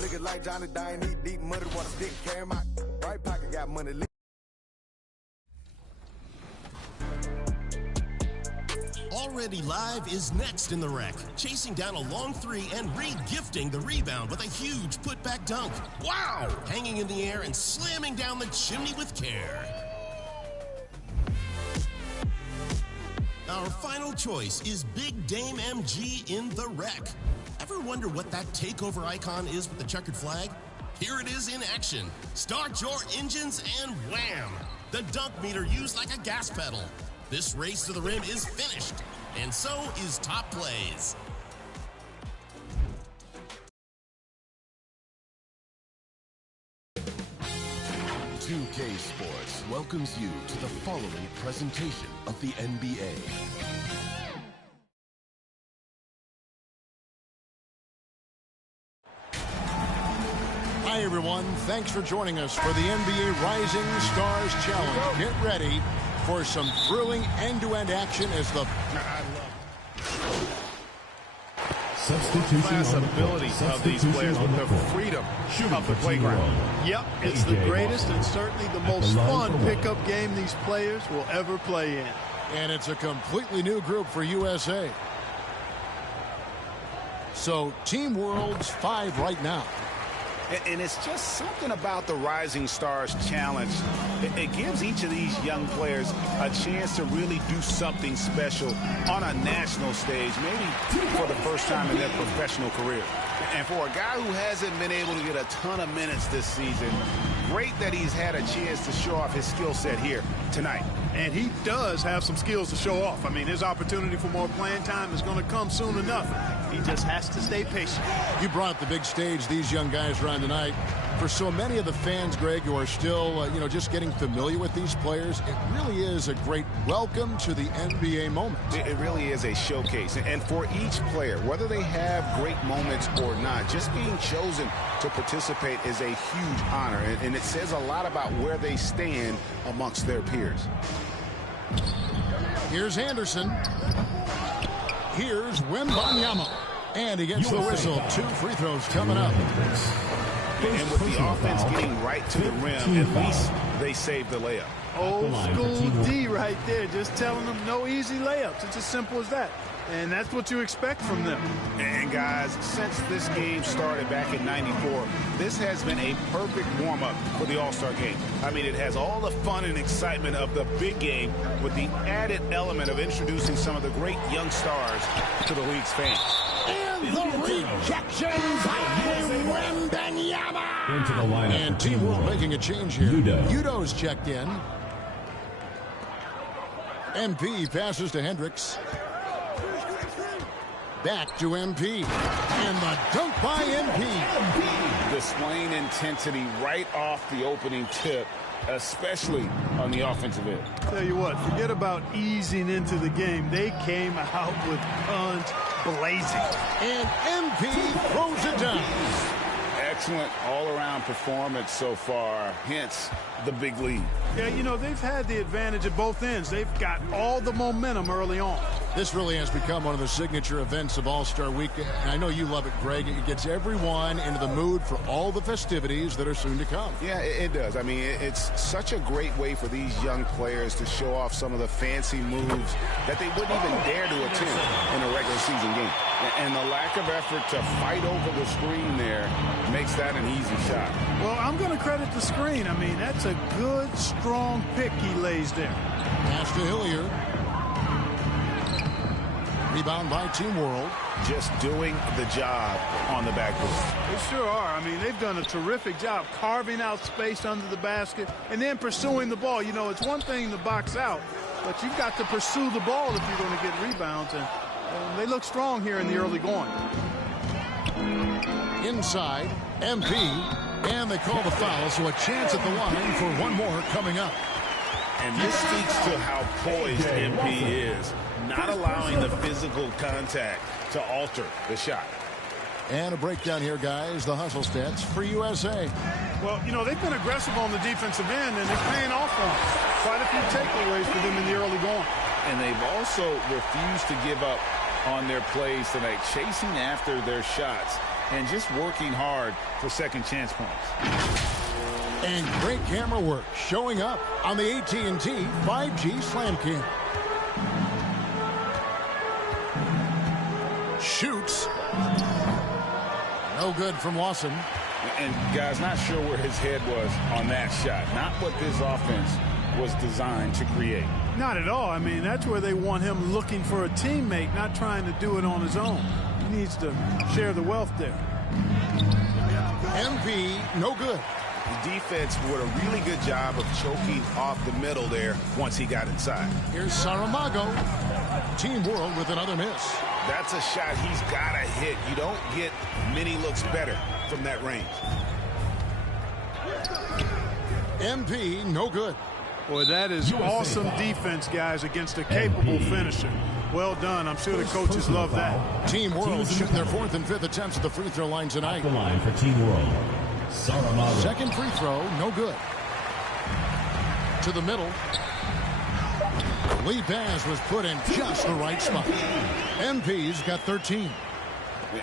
Nigga like Johnny Dine, eat deep money, want to stick, carry my right pocket, got money. Already Live is next in the wreck, chasing down a long three and re-gifting the rebound with a huge putback dunk. Wow! Hanging in the air and slamming down the chimney with care. Our final choice is Big Dame MG in the wreck. Ever wonder what that takeover icon is with the checkered flag? Here it is in action. Start your engines and wham! The dunk meter used like a gas pedal. This race to the rim is finished, and so is Top Plays. ep2k Sports welcomes you to the following presentation of the NBA. Hi, everyone. Thanks for joining us for the NBA Rising Stars Challenge. Get ready for some thrilling end-to-end action as the class ability of these players with the freedom of the playground. Yep, it's the greatest and certainly the most fun pickup game these players will ever play in. And it's a completely new group for USA. So Team World's 5 right now. And it's just something about the Rising Stars Challenge. It gives each of these young players a chance to really do something special on a national stage, maybe for the first time in their professional career. And for a guy who hasn't been able to get a ton of minutes this season, great that he's had a chance to show off his skill set here tonight. And he does have some skills to show off. I mean, his opportunity for more playing time is going to come soon enough. He just has to stay patient. You brought the big stage these young guys are on tonight. For so many of the fans, Greg, who are still, just getting familiar with these players, it really is a great welcome to the NBA moment. It really is a showcase. And for each player, whether they have great moments or not, just being chosen to participate is a huge honor. And it says a lot about where they stand amongst their peers. Here's Anderson. Here's Wembanyama. And he gets the whistle. 2 free throws coming up. And with the offense getting right to the rim, at least they saved the layup. Old school D right there, just telling them no easy layups. It's as simple as that. And that's what you expect from them. And guys, since this game started back in '94, this has been a perfect warm-up for the All-Star game. I mean, it has all the fun and excitement of the big game with the added element of introducing some of the great young stars to the league's fans. And the rejection by Wembanyama. Into the lineup. And Team World making a change here. Udo's checked in. MP passes to Hendricks. Back to MP. And the dunk by MP. Displaying intensity right off the opening tip, especially on the offensive end. Tell you what, forget about easing into the game. They came out with guns blazing. And MP throws it down. Excellent all-around performance so far, hence the big lead. Yeah, they've had the advantage at both ends. They've got all the momentum early on. This really has become one of the signature events of All-Star Weekend. And I know you love it, Greg. It gets everyone into the mood for all the festivities that are soon to come. Yeah, it does. I mean, it's such a great way for these young players to show off some of the fancy moves that they wouldn't even dare to attempt in a regular season game. And the lack of effort to fight over the screen there makes that an easy shot. Well, I'm going to credit the screen. I mean, that's a good, strong pick he lays there. Pass to Hilliard. Rebound by Team World. Just doing the job on the backboard. They sure are. I mean, they've done a terrific job carving out space under the basket and then pursuing the ball. It's one thing to box out, but you've got to pursue the ball if you're going to get rebounds. And they look strong here in the early going. Inside, MP, and they call the foul, so a chance at the line for one more coming up. And this speaks to how poised MP is, not allowing the physical contact to alter the shot. And a breakdown here, guys. The hustle stats for USA. Well, they've been aggressive on the defensive end, and they're paying off on it. Quite a few takeaways for them in the early going. And they've also refused to give up on their plays tonight, chasing after their shots and just working hard for second chance points. And great camera work showing up on the AT&T 5G Slam Cam. Shoots. No good from Lawson. And, guys, not sure where his head was on that shot. Not what this offense was designed to create. Not at all. I mean, that's where they want him looking for a teammate, not trying to do it on his own. He needs to share the wealth there. MP, no good. The defense did a really good job of choking off the middle there once he got inside. Here's Saramago. Team World with another miss. That's a shot he's got to hit. You don't get many looks better from that range. MP, no good. Boy, that is awesome defense, guys, against a capable finisher. Well done. I'm sure the coaches love that. Team World shooting their 4th and 5th attempts at the free throw line tonight. The line for Team World. Saramago. Second free throw, no good. To the middle. Lead pass was put in just the right spot. MP's got 13.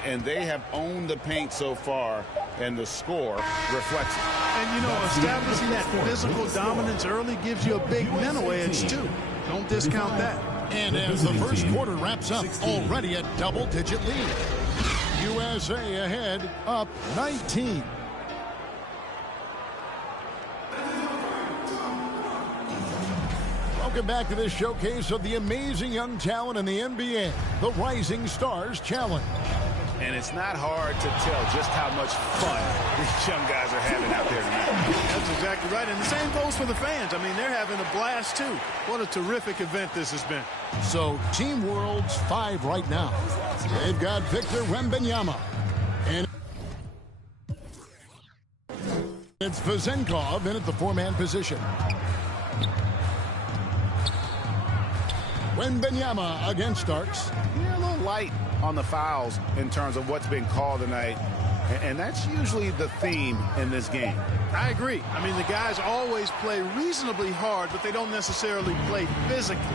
And they have owned the paint so far, and the score reflects it. And, you know, establishing that physical dominance early gives you a big mental edge, too. Don't discount that. And as the first quarter wraps up, already a double-digit lead. USA ahead, up 19. Welcome back to this showcase of the amazing young talent in the NBA, the Rising Stars Challenge. And it's not hard to tell just how much fun these young guys are having out there tonight. That's exactly right. And the same goes for the fans. I mean, they're having a blast, too. What a terrific event this has been. So, Team World's 5 right now. They've got Victor Wembanyama. And it's Vezenkov in at the 4-man position. Wembanyama against Starks. They're a little light on the fouls in terms of what's been called tonight. And that's usually the theme in this game. I agree. I mean, the guys always play reasonably hard, but they don't necessarily play physically,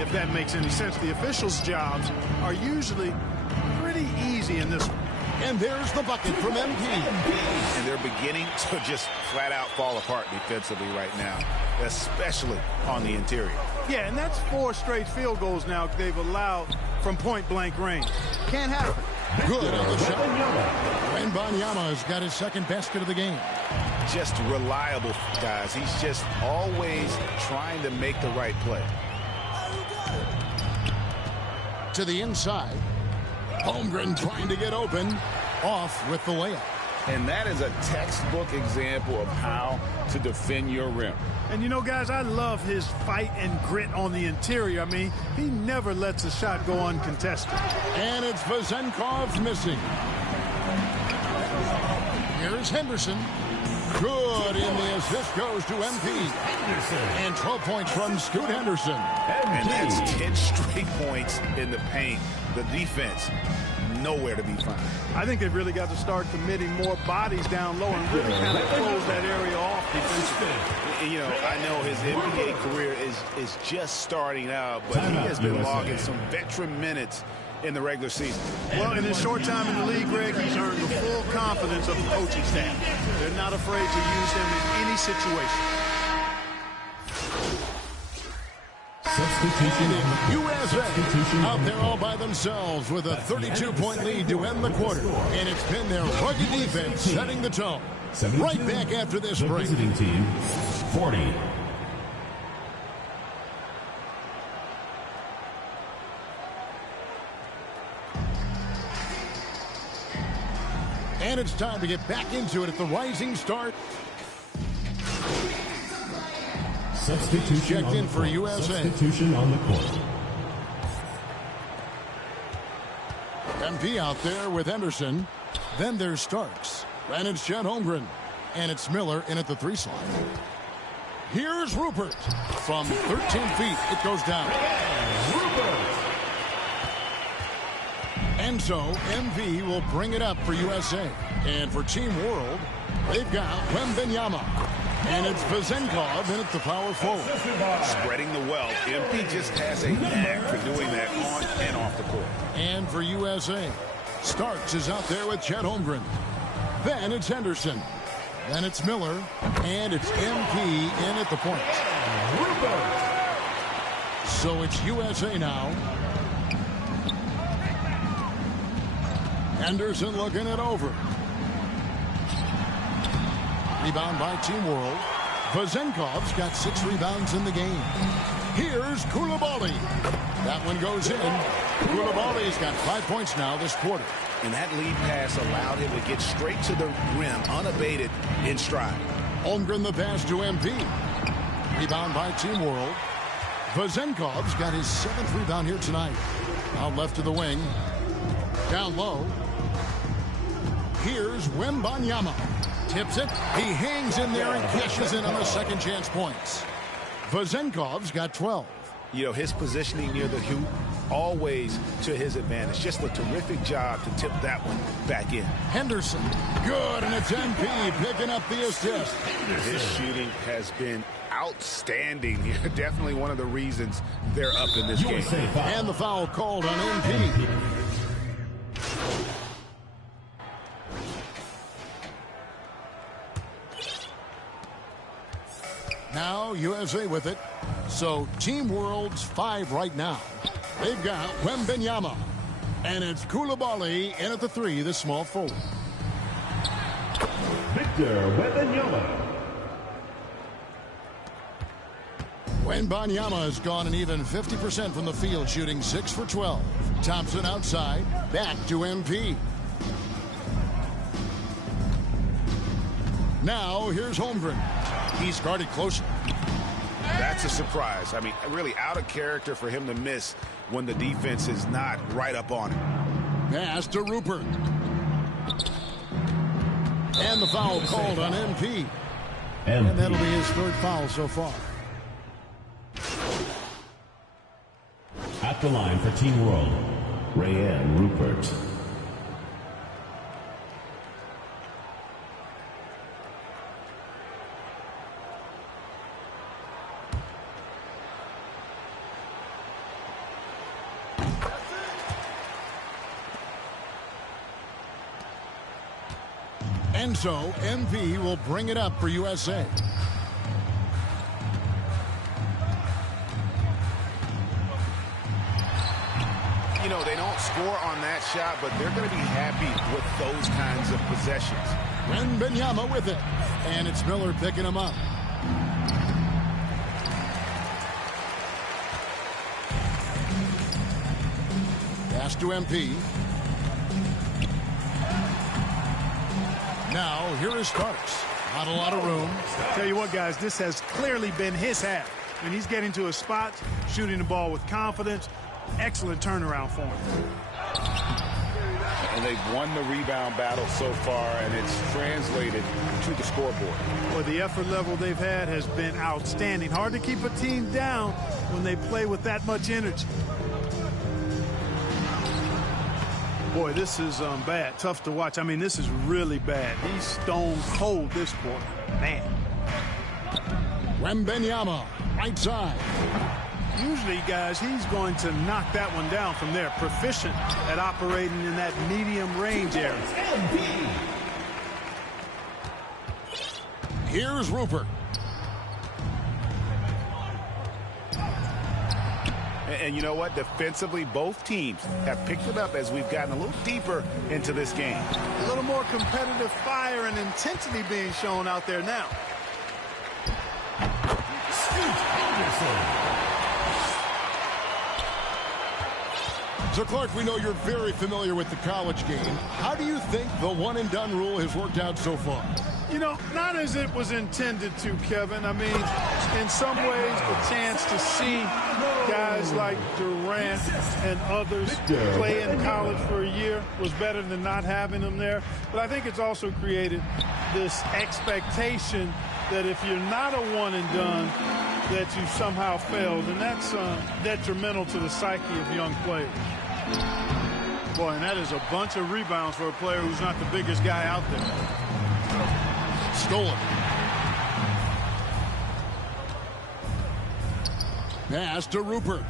if that makes any sense. The officials' jobs are usually pretty easy in this one. And there's the bucket from MP. And they're beginning to just flat out fall apart defensively right now, especially on the interior. Yeah, and that's 4 straight field goals now they've allowed from point-blank range. Can't happen. Good on the shot. Wembanyama's got his second basket of the game. Just reliable, guys. He's just always trying to make the right play. To the inside. Holmgren trying to get open. Off with the layup. And that is a textbook example of how to defend your rim. And, you know, guys, I love his fight and grit on the interior. I mean, he never lets a shot go uncontested. And it's Vezenkov missing. Here's Henderson. Good, and the assist goes to MP. And 12 points from Scoot Henderson. And that's 10 straight points in the paint. The defense, nowhere to be found. I think they've really got to start committing more bodies down low and really kind of close that area off defensively. You know, I know his NBA career is just starting out, but he has been logging some veteran minutes in the regular season. Well, in his short time in the league, Greg, he's earned the full confidence of the coaching staff. They're not afraid to use him in any situation. Substitution. USA out there all by themselves with a 32-point lead to end the quarter. And it's been their rugged defense setting the tone. Right back after this break. Visiting team, 40. And it's time to get back into it at the Rising Start. Substitution Checked in for USA. Substitution on the court. MP out there with Henderson. Then there's Starks. And it's Chet Holmgren. And it's Miller in at the 3 slot. Here's Rupert. From 13 feet, it goes down. Rupert! And so, MV will bring it up for USA. And for Team World, they've got Wembanyama. And it's Vezenkov in at the power forward. Spreading the wealth. MP just has a knack for doing that on and off the court. And for USA, Starks is out there with Chet Holmgren. Then it's Henderson. Then it's Miller. And it's MP in at the point. So it's USA now. Henderson looking it over. Rebound by Team World. Vazenkov's got 6 rebounds in the game. Here's Koulibaly. That one goes in. Koulibaly's got 5 points now this quarter. And that lead pass allowed him to get straight to the rim, unabated, in stride. Holmgren the pass to MP. Rebound by Team World. Vazenkov's got his 7th rebound here tonight. Out left to the wing. Down low. Here's Wembanyama. Tips it. He hangs in there and cashes in on the second chance points. Vazenkov's got 12. You know, his positioning near the hoop, always to his advantage. Just a terrific job to tip that one back in. Henderson. Good, and it's MP picking up the assist. His shooting has been outstanding here. Definitely one of the reasons they're up in this game. And the foul called on MP. Now USA with it. So Team World's 5 right now. They've got Wembanyama. And it's Koulibaly in at the 3, the small forward. Victor Wembanyama. Wembanyama has gone an even 50% from the field, shooting 6 for 12. Thompson outside. Back to MP. Now here's Holmgren. He's guarded closer. That's a surprise. I mean, really out of character for him to miss when the defense is not right up on him. Pass to Rupert. And the foul called on MP. And that'll be his 3rd foul so far. At the line for Team World, Rayan Rupert. And so MP will bring it up for USA. You know, they don't score on that shot, but they're going to be happy with those kinds of possessions. Wembanyama with it. And it's Miller picking him up. Pass to MP. Now, here is Starks. Not a lot of room. Tell you what, guys, this has clearly been his half. When he's getting to his spots, shooting the ball with confidence, excellent turnaround for him. And they've won the rebound battle so far, and it's translated to the scoreboard. Well, the effort level they've had has been outstanding. Hard to keep a team down when they play with that much energy. Boy, this is bad. Tough to watch. I mean, this is really bad. He's stone cold this quarter. Man. Wembanyama, right side. Usually, guys, he's going to knock that one down from there. Proficient at operating in that medium range area. Here's Rupert. And you know what? Defensively, both teams have picked it up as we've gotten a little deeper into this game. A little more competitive fire and intensity being shown out there now. So, Clark, we know you're very familiar with the college game. How do you think the one-and-done rule has worked out so far? You know, not as it was intended to, Kevin. I mean, in some ways, the chance to see guys like Durant and others play in college for a year was better than not having them there. But I think it's also created this expectation that if you're not a one-and-done, that you somehow failed. And that's detrimental to the psyche of young players. Boy, and that is a bunch of rebounds for a player who's not the biggest guy out there. Stolen. Pass to Rupert.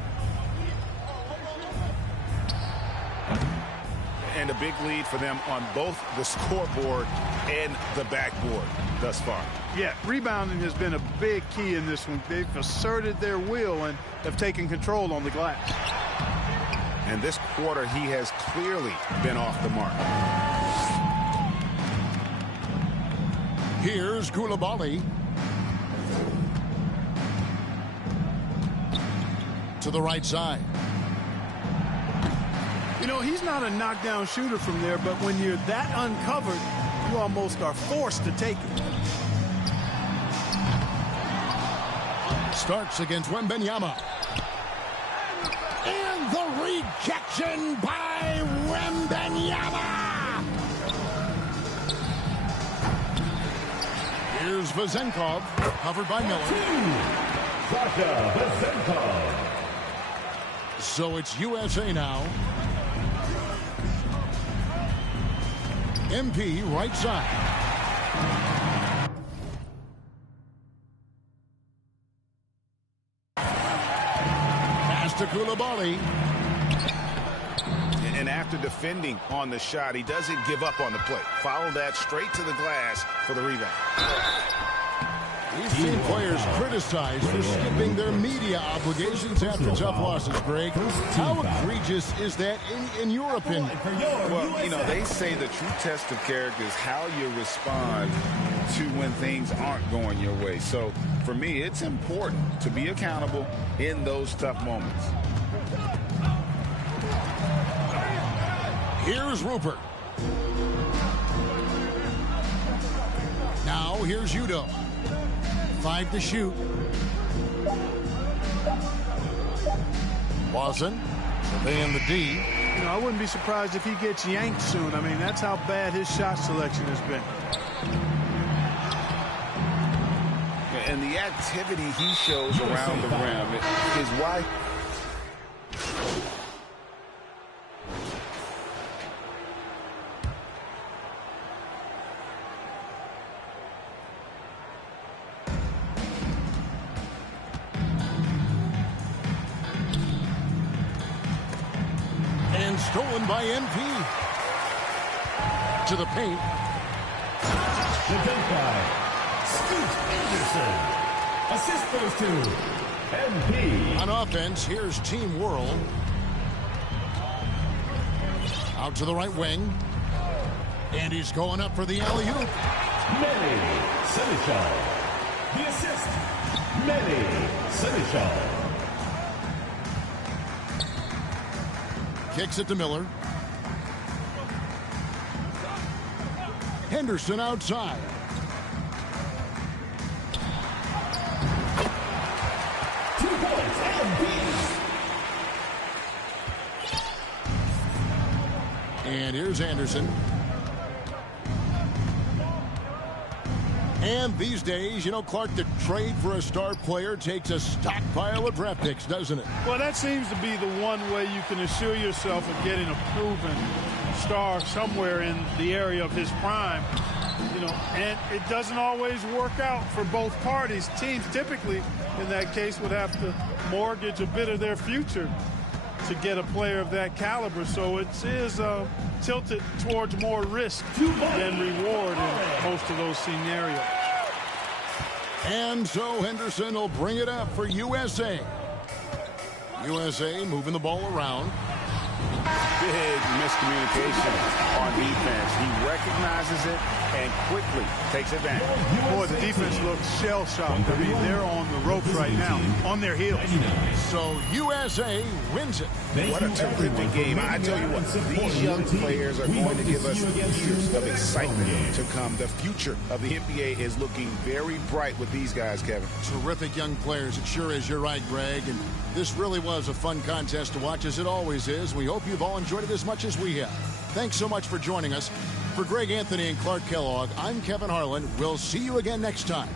And a big lead for them on both the scoreboard and the backboard thus far. Yeah, rebounding has been a big key in this one. They've asserted their will and have taken control on the glass. And this quarter, he has clearly been off the mark. Here's Koulibaly. To the right side. You know, he's not a knockdown shooter from there, but when you're that uncovered, you almost are forced to take it. Starks against Wembanyama. And the rejection by Wembanyama. Here's Vezenkov, covered by Miller. Sasha Vezenkov. So it's USA now. MP right side. Pass to Koulibaly. And after defending on the shot, he doesn't give up on the play. Follow that straight to the glass for the rebound. We've seen players criticized for skipping their media obligations after tough losses, Greg. How egregious is that in your opinion? Well, you know, they say the true test of character is how you respond to when things aren't going your way. So, for me, it's important to be accountable in those tough moments. Here's Rupert. Now, here's Udo. 5 to shoot. Lawson, they in the D. You know, I wouldn't be surprised if he gets yanked soon. I mean, that's how bad his shot selection has been. And the activity he shows around the rim is why. And stolen by MP. To the paint. Defense by Scoot Anderson. Assist goes to MP. On offense, here's Team World. Out to the right wing. And he's going up for the alley-oop. Manny Seneschal. The assist. Manny Seneschal. Kicks it to Miller. Henderson outside. And here's Anderson. And these days, you know, Clark, the trade for a star player takes a stockpile of draft picks, doesn't it? Well, that seems to be the one way you can assure yourself of getting a proven star somewhere in the area of his prime. You know, and it doesn't always work out for both parties. Teams typically, in that case, would have to mortgage a bit of their future to get a player of that caliber. So it is tilted towards more risk than reward in most of those scenarios. And so Henderson will bring it up for USA. USA moving the ball around. Big miscommunication on defense. He recognizes it and quickly takes advantage. Boy, the defense looks shell-shocked. I mean, they're on the ropes right now, on their heels. So USA wins it. What a terrific game. I tell you what, these young players are going to give us years of excitement to come. The future of the NBA is looking very bright with these guys, Kevin. Terrific young players. It sure is. You're right, Greg. And this really was a fun contest to watch, as it always is. We hope you've all enjoyed it as much as we have. Thanks so much for joining us. For Greg Anthony and Clark Kellogg, I'm Kevin Harlan. We'll see you again next time.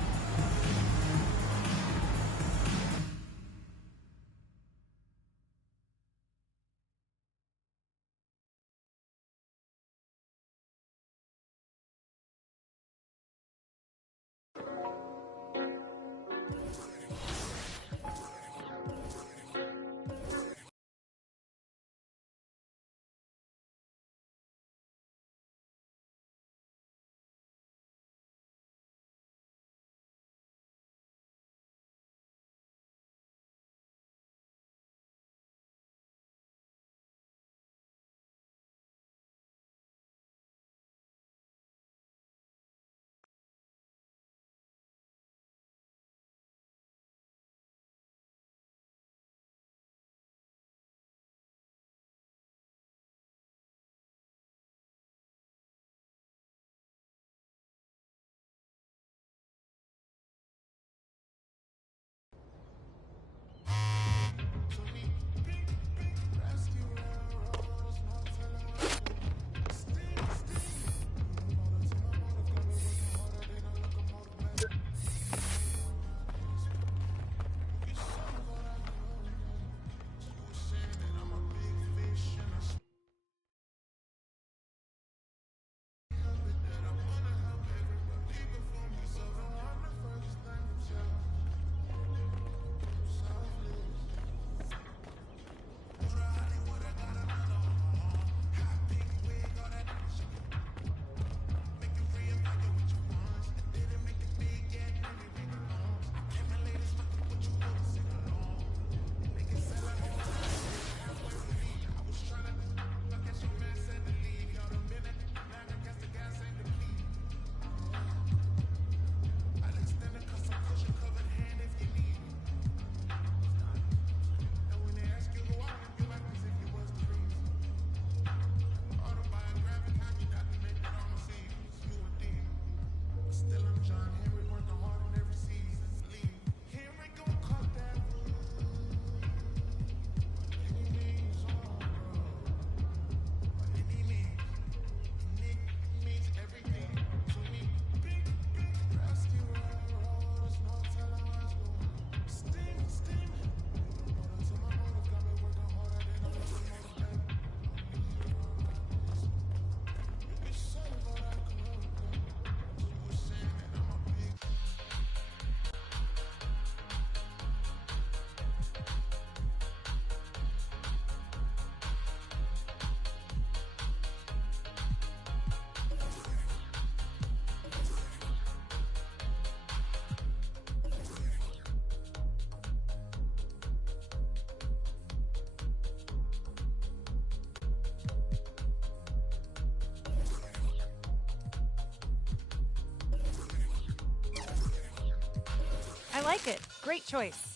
I like it. Great choice.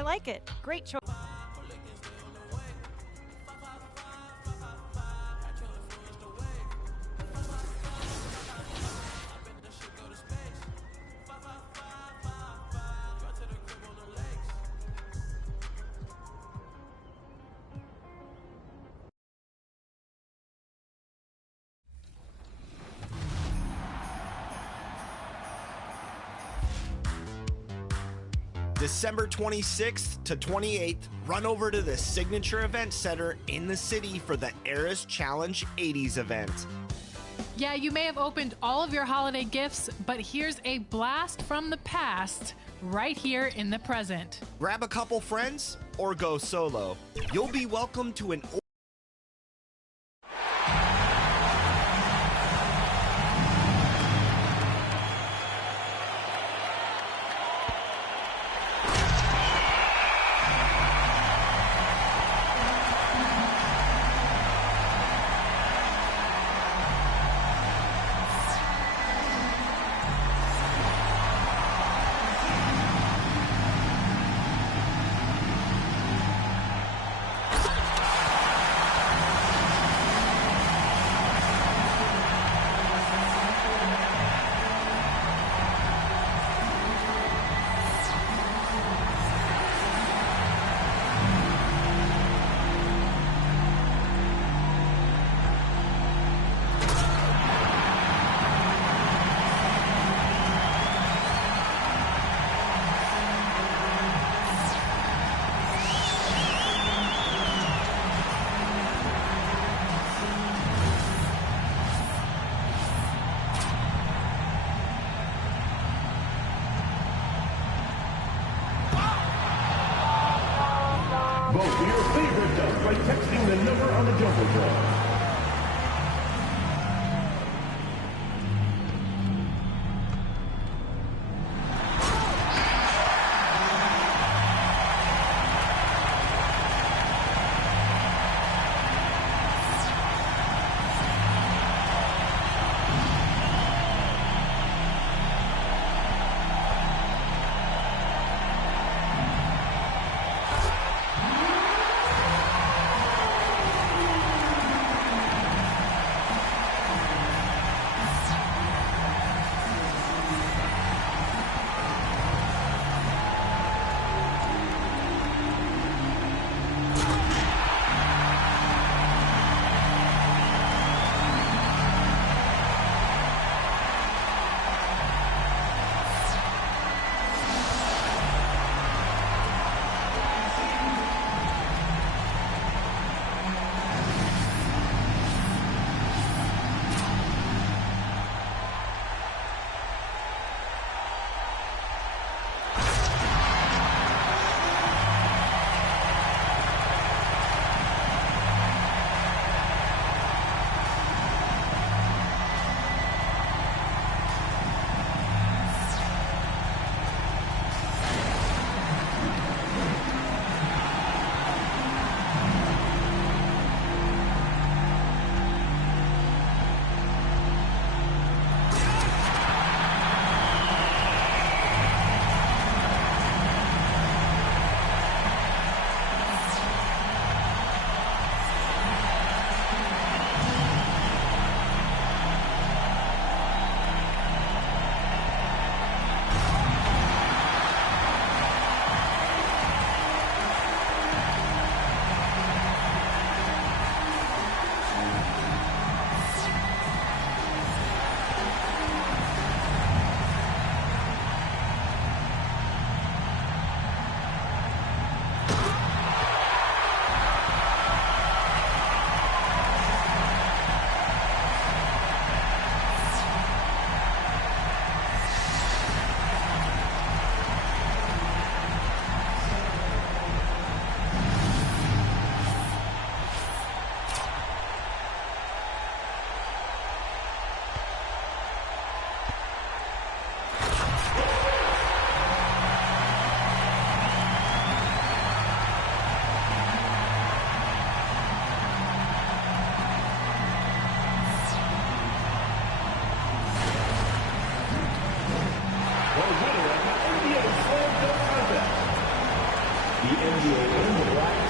I like it. Great choice. December 26th to 28th, run over to the Signature Event Center in the city for the Eras Challenge 80s event. Yeah, you may have opened all of your holiday gifts, but here's a blast from the past right here in the present. Grab a couple friends or go solo. You'll be welcome to an Vote for your favorite dunk by texting the number on the Jumbotron.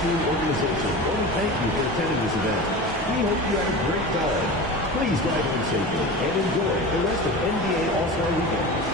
Organization want to thank you for attending this event. We hope you had a great time. Please drive home safely and enjoy the rest of NBA All-Star Weekend.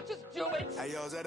me, just do it. Hey, yo, is that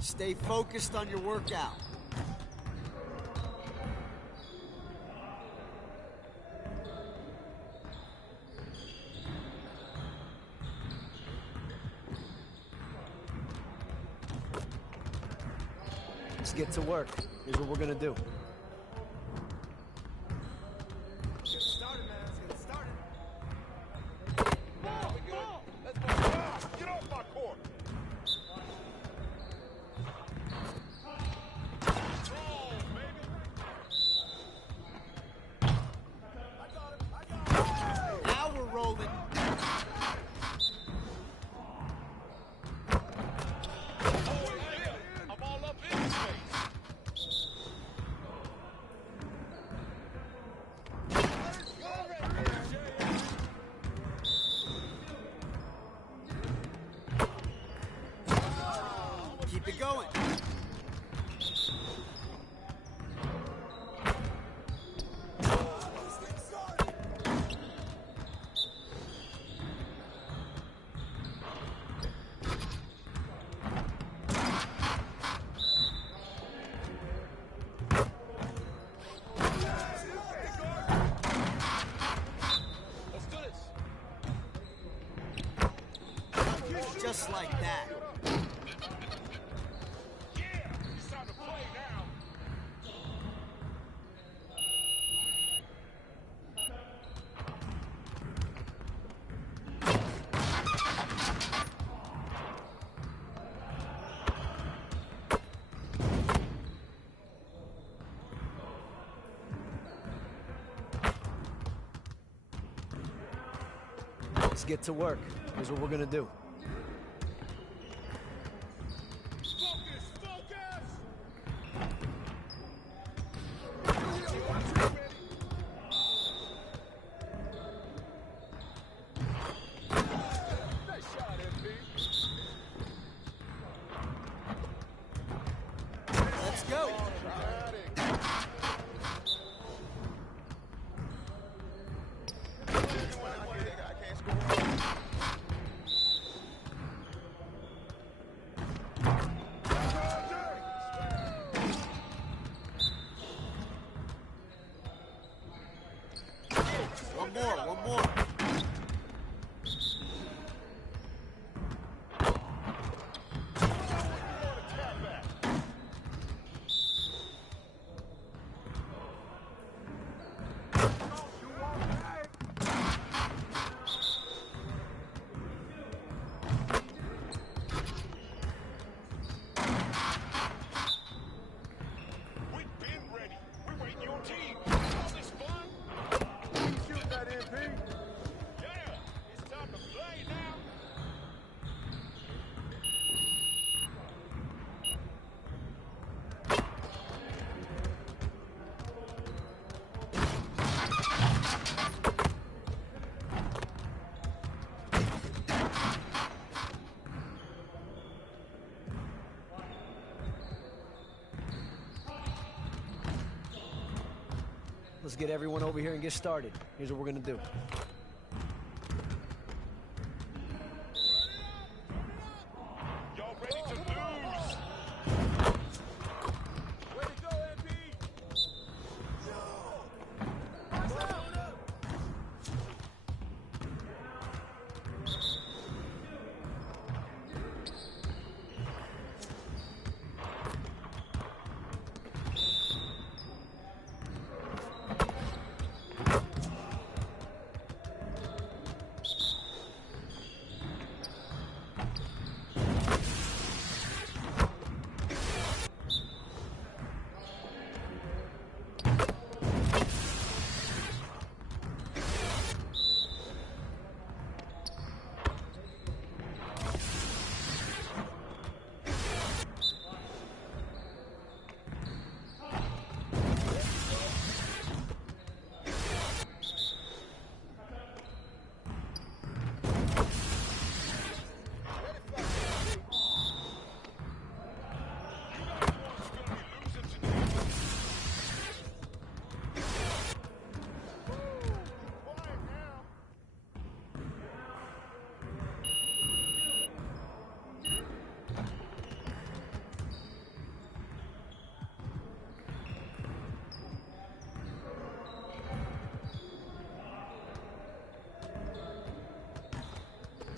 Stay focused on your workout. Let's get to work. Here's what we're gonna do. Now we're rolling. I'm all up in his face. Keep it going. Just like that. Yeah, it's time to play now. Let's get to work. Here's what we're gonna do. Let's go. One more. We've been ready. We're waiting your team. All this fun? shoot that MP? Yeah, it's time to play now. Let's get everyone over here and get started. Here's what we're gonna do. Y'all ready to lose? Way to go, MP!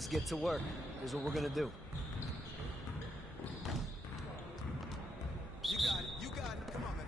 Let's get to work. Here's what we're going to do. You got it. You got it. Come on, man.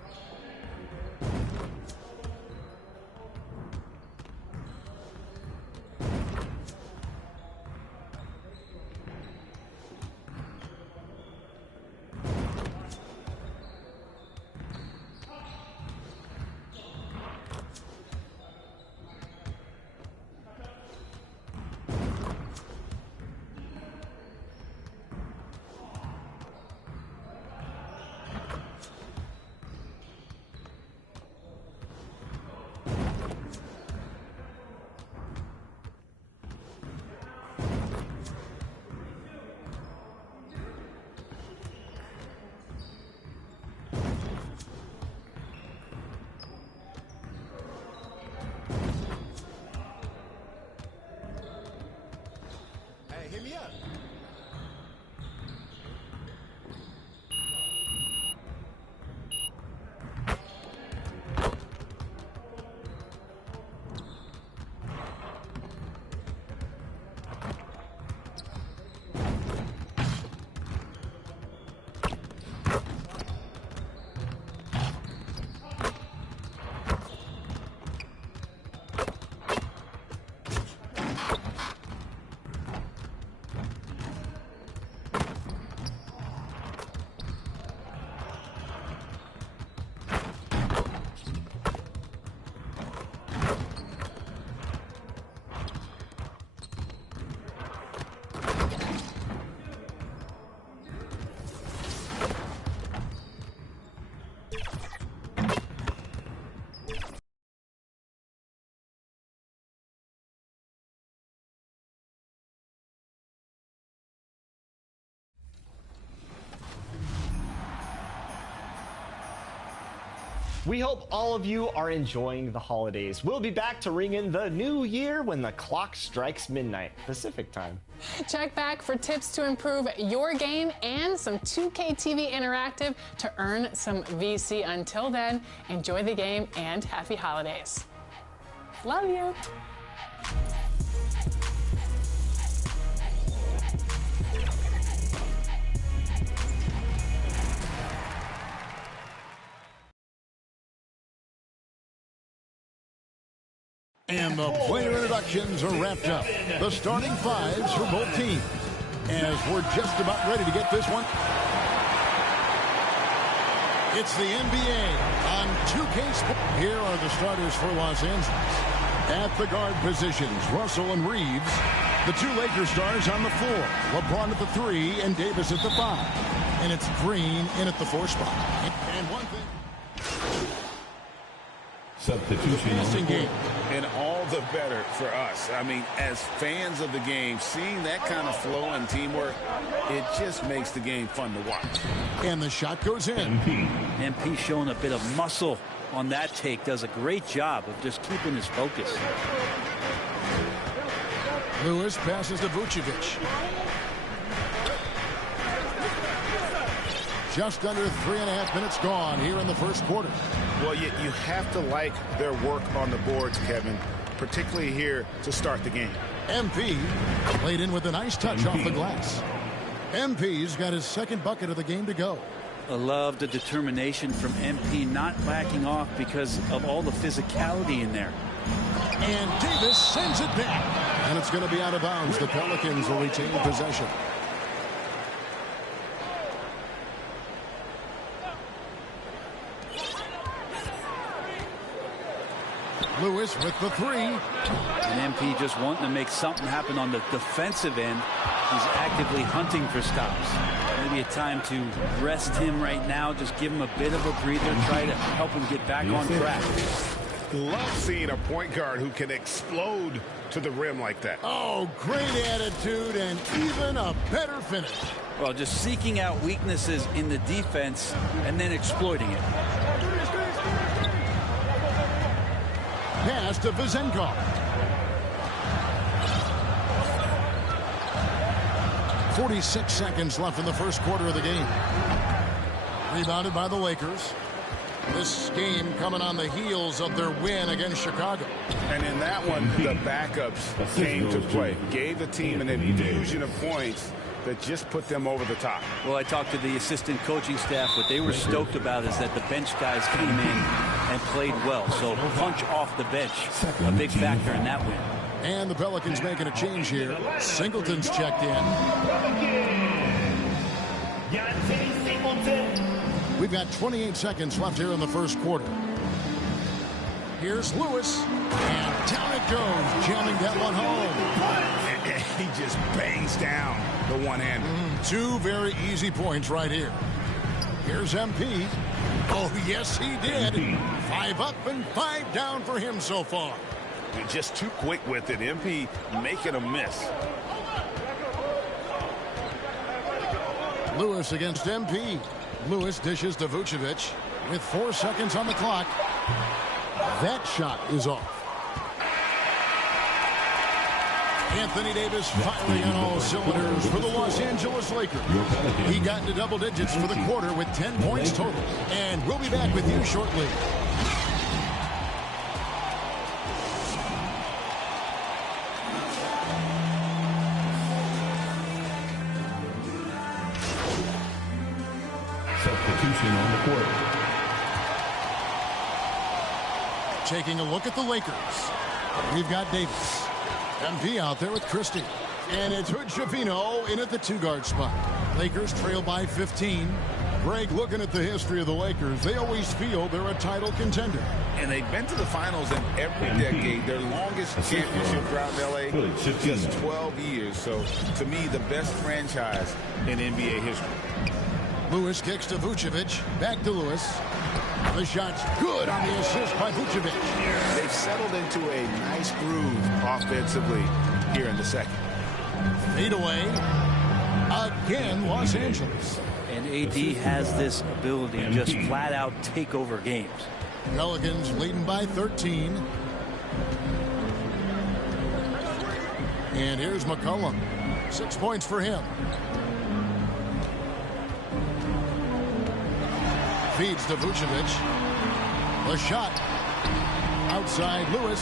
Hit me up. We hope all of you are enjoying the holidays. We'll be back to ring in the new year when the clock strikes midnight Pacific time. Check back for tips to improve your game and some 2K TV Interactive to earn some VC. Until then, enjoy the game and happy holidays. Love you. And the player introductions are wrapped up. The starting fives for both teams. As we're just about ready to get this one. It's the NBA on 2K Sports. Here are the starters for Los Angeles. At the guard positions, Russell and Reeves. The two Lakers stars on the floor. LeBron at the 3 and Davis at the 5. And it's Green in at the 4 spot. And one thing. Substitution game. And all the better for us. I mean, as fans of the game, seeing that kind of flow and teamwork, it just makes the game fun to watch. And the shot goes in. MP showing a bit of muscle on that take. Does a great job of just keeping his focus. Lewis passes to Vucevic. Just under 3.5 minutes gone here in the first quarter. Well, you have to like their work on the boards, Kevin, particularly here to start the game. MP played in with a nice touch off the glass. MP's got his second bucket of the game to go. I love the determination from MP, not backing off because of all the physicality in there. And Davis sends it back. And it's going to be out of bounds. The Pelicans will retain possession. Lewis with the 3. And MP just wanting to make something happen on the defensive end. He's actively hunting for stops. Maybe a time to rest him right now. Just give him a bit of a breather. Try to help him get back on track. Love seeing a point guard who can explode to the rim like that. Oh, great attitude and even a better finish. Well, just seeking out weaknesses in the defense and then exploiting it. Pass to Vizenko. 46 seconds left in the first quarter of the game. Rebounded by the Lakers. This game coming on the heels of their win against Chicago. And in that one, the backups came to play. Gave the team an infusion of points that just put them over the top. Well, I talked to the assistant coaching staff. What they were stoked about is that the bench guys came in and played well. So punch off the bench, a big factor in that win. And the Pelicans making a change here. Singleton's checked in. We've got 28 seconds left here in the first quarter. Here's Lewis, and down it goes, jamming that one home. He just bangs down the one-hander. Two very easy points right here. Here's MP. Oh, yes, he did. 5 up and 5 down for him so far. You're just too quick with it. MP making a miss. Lewis against MP. Lewis dishes to Vucevic with 4 seconds on the clock. That shot is off. Anthony Davis firing on all cylinders for the Los Angeles Lakers. He got into double digits for the quarter with 10 points total. And we'll be back with you shortly. Substitution on the court. Taking a look at the Lakers. We've got Davis. MP out there with Christie. And it's Hood-Schifino in at the 2-guard spot. Lakers trail by 15. Greg, looking at the history of the Lakers, they always feel they're a title contender. And they've been to the finals in every decade. Their longest championship drought in L.A., just 12 years. So, to me, the best franchise in NBA history. Lewis kicks to Vucevic. Back to Lewis. The shot's good on the assist by Vucevic. They've settled into a nice groove offensively here in the second. Fade away. Again, Los Angeles. And AD has this ability to just flat out take over games. Pelicans leading by 13. And here's McCollum. 6 points for him. Feeds to Vucevic. The shot. Outside Lewis.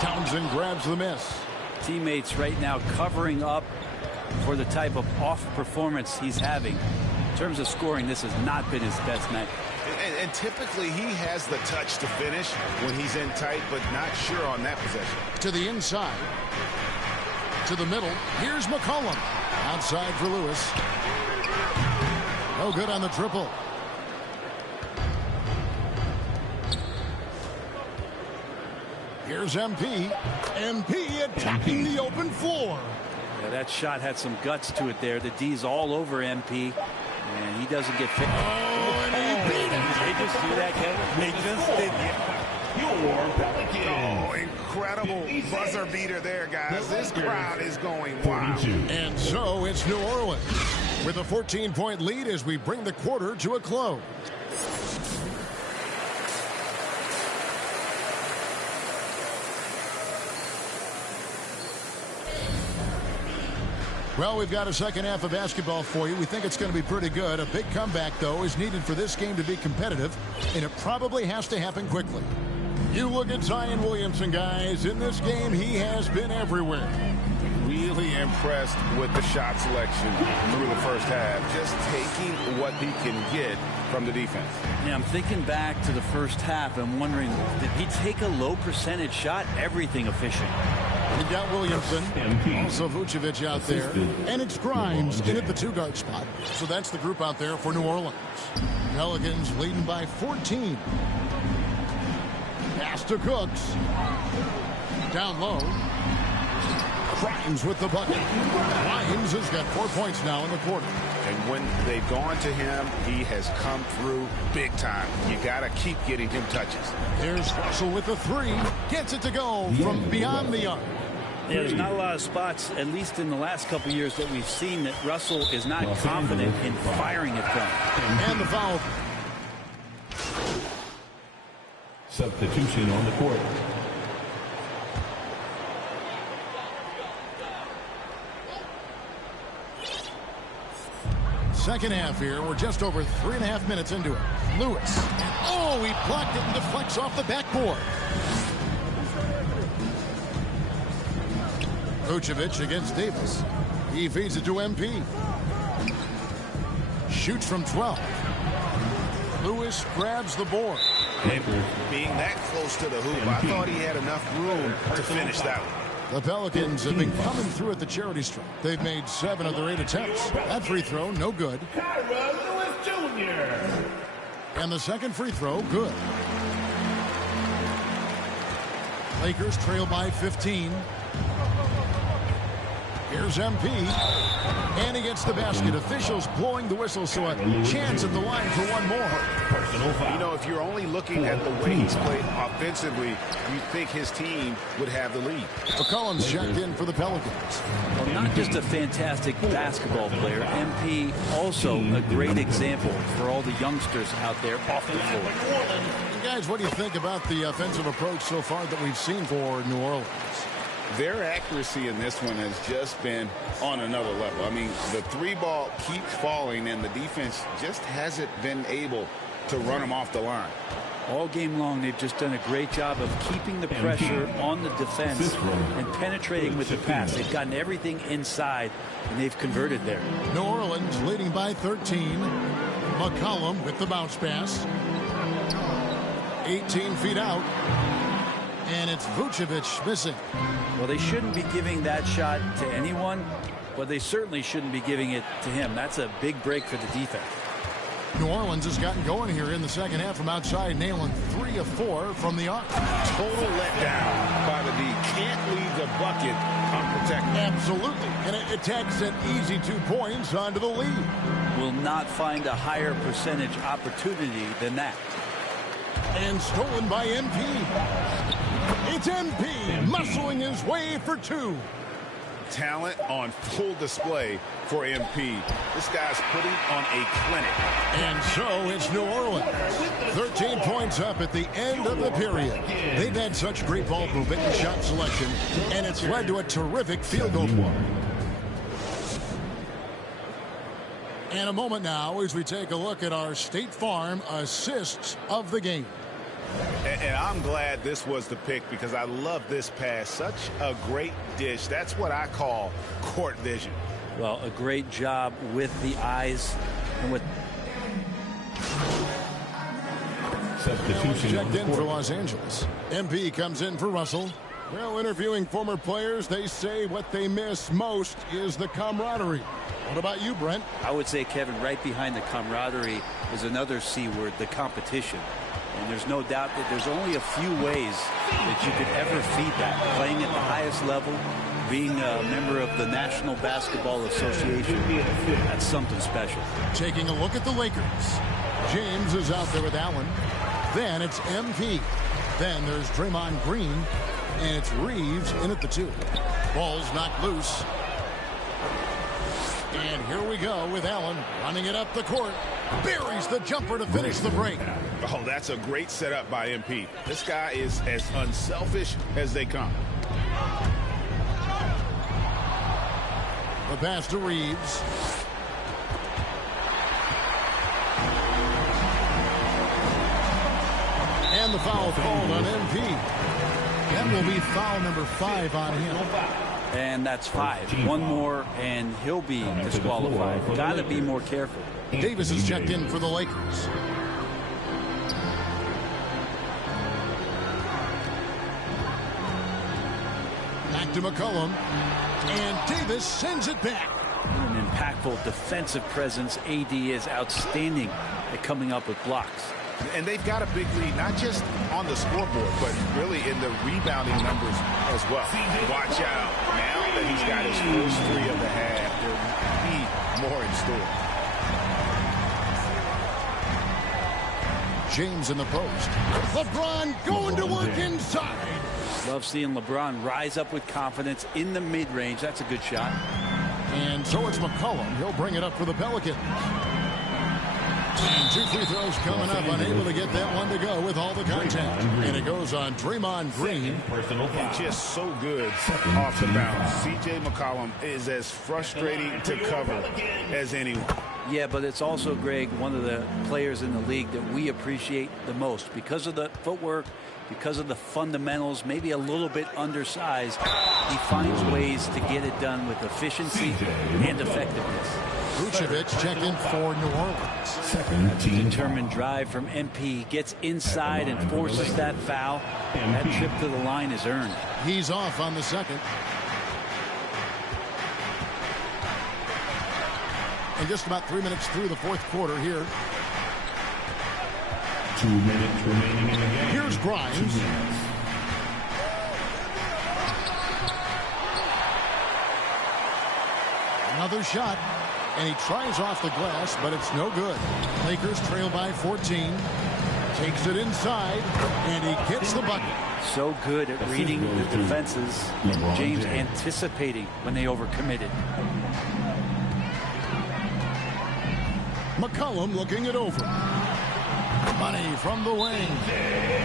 Townsend grabs the miss. Teammates right now covering up for the type of off performance he's having. In terms of scoring, this has not been his best night. And typically he has the touch to finish when he's in tight, but not sure on that possession. To the inside. To the middle. Here's McCollum. Outside for Lewis. No good on the triple. Here's MP. MP attacking the open floor. Yeah, that shot had some guts to it there. The D's all over MP, and he doesn't get fit. Oh, and he beat him. They just do that, Kevin. They just did Oh, incredible buzzer beater there, guys. This crowd is going wild. And so it's New Orleans with a 14-point lead as we bring the quarter to a close. Well, we've got a second half of basketball for you. We think it's going to be pretty good. A big comeback, though, is needed for this game to be competitive, and it probably has to happen quickly. You look at Zion Williamson, guys. In this game, he has been everywhere. Really impressed with the shot selection through the first half. Just taking what he can get from the defense. Yeah, I'm thinking back to the first half and wondering, did he take a low percentage shot? Everything efficient. We've got Williamson, also Vucevic out there, and it's Grimes in at the 2-guard spot. So that's the group out there for New Orleans. Pelicans leading by 14. Pass to Cooks. Down low. Grimes with the bucket. Grimes has got 4 points now in the quarter. And when they've gone to him, he has come through big time. You got to keep getting him touches. Here's Russell with the 3. Gets it to go from beyond the arc. Yeah, there's not a lot of spots, at least in the last couple of years, that we've seen that Russell is not confident in firing it from. And the foul. Substitution on the court. Second half here. We're just over 3.5 minutes into it. Lewis. And oh, he blocked it and deflects off the backboard. Vucevic against Davis. He feeds it to MP. Shoots from 12. Lewis grabs the board. And being that close to the hoop, I thought he had enough room to finish that one. The Pelicans have been coming through at the charity stripe. They've made 7 of their 8 attempts. That free throw, no good. Lewis Jr. And the second free throw, good. Lakers trail by 15. Here's MP. And he gets the basket. Officials blowing the whistle, so a chance at the line for one more. You know, if you're only looking at the way he's played offensively, you think his team would have the lead. McCollum's checked in for the Pelicans. Well, not just a fantastic basketball player, MP also a great example for all the youngsters out there off the floor. And guys, what do you think about the offensive approach so far that we've seen for New Orleans? Their accuracy in this one has just been on another level. I mean, the 3 ball keeps falling, and the defense just hasn't been able to run them off the line. All game long, they've just done a great job of keeping the pressure on the defense and penetrating with the pass. They've gotten everything inside, and they've converted there. New Orleans leading by 13. McCollum with the bounce pass. 18 feet out. And it's Vucevic missing. Well, they shouldn't be giving that shot to anyone, but they certainly shouldn't be giving it to him. That's a big break for the defense. New Orleans has gotten going here in the second half from outside, nailing 3 of 4 from the arc. Total letdown by the D. Can't leave the bucket unprotected. Absolutely. And it takes an easy 2 points onto the lead. Will not find a higher percentage opportunity than that. And stolen by MP. It's MP muscling his way for 2. Talent on full display for MP. This guy's putting on a clinic. And so it's New Orleans. 13 points up at the end of the period. They've had such great ball movement and shot selection, and it's led to a terrific field goal. And a moment now as we take a look at our State Farm assists of the game. And I'm glad this was the pick because I love this pass. Such a great dish. That's what I call court vision. Well, a great job with the eyes and with substitution checked in for Los Angeles. MP comes in for Russell. Well, interviewing former players, they say what they miss most is the camaraderie. What about you, Brent? I would say, Kevin, right behind the camaraderie is another C word, the competition. And there's no doubt that there's only a few ways that you could ever feed that. Playing at the highest level, being a member of the National Basketball Association, that's something special. Taking a look at the Lakers. James is out there with Allen. Then it's MP. Then there's Draymond Green. And it's Reeves in at the 2. Ball's knocked loose. And here we go with Allen running it up the court. Buries the jumper to finish the break. Oh, that's a great setup by MP. This guy is as unselfish as they come. The pass to Reeves. And the foul called on MP. That will be foul number 5 on him. And that's 5. One more, and he'll be disqualified. Got to be more careful. Davis is checked in for the Lakers. Back to McCollum. And Davis sends it back. An impactful defensive presence. AD is outstanding at coming up with blocks. And they've got a big lead, not just on the scoreboard, but really in the rebounding numbers as well. Watch out. Now that he's got his first 3 of the half, there'll be more in store. James in the post. LeBron going to work inside. Love seeing LeBron rise up with confidence in the mid-range. That's a good shot. And so it's McCollum. He'll bring it up for the Pelicans. And 2 free throws coming up, unable to get that one to go with all the contact. And it goes on Draymond Green. And just so good off the bounce. C.J. McCollum is as frustrating to cover as anyone. Yeah, but it's also, Greg, one of the players in the league that we appreciate the most because of the footwork, because of the fundamentals, maybe a little bit undersized. He finds ways to get it done with efficiency and effectiveness. Vucevic checked in for New Orleans. That's a determined drive from MP. Gets inside and forces that foul. That trip to the line is earned. He's off on the second. And just about 3 minutes through the fourth quarter here. 2 minutes remaining in the game. Here's Grimes. Another shot. And he tries off the glass, but it's no good. Lakers trail by 14. Takes it inside, and he gets the bucket. So good at reading the defenses. James anticipating when they overcommitted. McCollum looking it over. Money from the wing.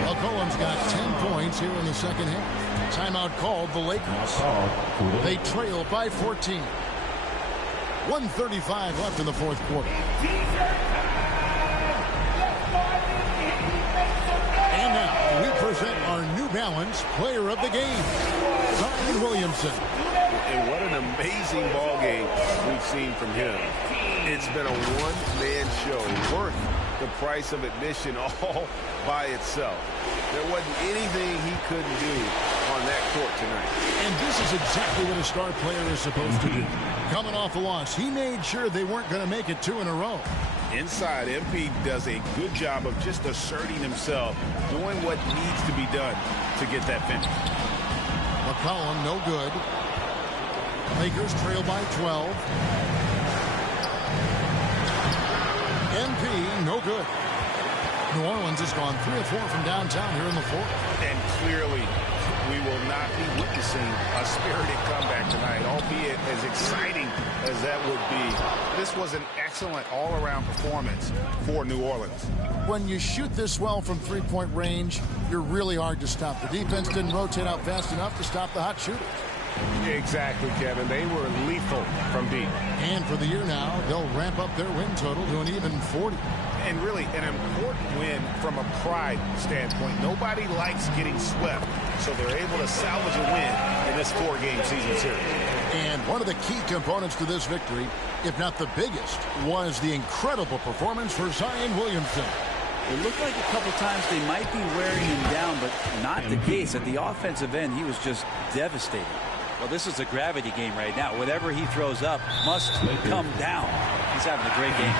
McCollum's got 10 points here in the second half. Timeout called the Lakers. They trail by 14. 1:35 left in the fourth quarter. And now we present our New Balance player of the game, Zion Williamson. And what an amazing ball game we've seen from him. It's been a one-man show worth the price of admission all by itself. There wasn't anything he couldn't do on that court tonight. And this is exactly what a star player is supposed to do. Coming off a loss, he made sure they weren't going to make it 2 in a row. Inside, MP does a good job of just asserting himself, doing what needs to be done to get that finish. McCollum, no good. Lakers trail by 12. MP, no good. New Orleans has gone 3 of 4 from downtown here in the fourth. And clearly, we will not be witnessing a spirited comeback tonight, albeit as exciting as that would be. This was an excellent all-around performance for New Orleans. When you shoot this well from three-point range, you're really hard to stop. The defense didn't rotate out fast enough to stop the hot shooters. Exactly, Kevin. They were lethal from deep. And for the year now, they'll ramp up their win total to an even 40. And really an important win from a pride standpoint. Nobody likes getting swept, so they're able to salvage a win in this 4-game season series. And one of the key components to this victory, if not the biggest, was the incredible performance for Zion Williamson. It looked like a couple times they might be wearing him down, but not the case. At the offensive end, he was just devastating. Well, this is a gravity game right now. Whatever he throws up must come down. He's having a great game.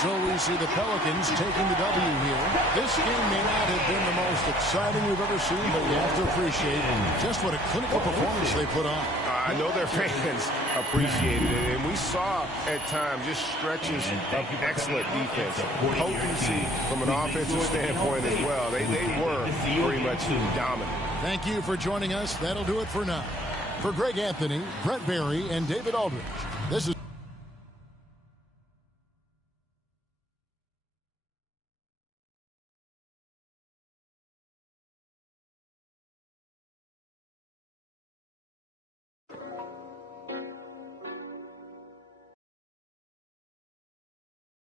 So we see the Pelicans taking the W here. This game may not have been the most exciting we've ever seen, but you have to appreciate just what a clinical performance they put on. I know their fans appreciated it, and we saw at times just stretches of excellent defense, potency from an offensive standpoint as well. They were pretty much dominant. Thank you for joining us. That'll do it for now. For Greg Anthony, Brett Barry, and David Aldridge, this is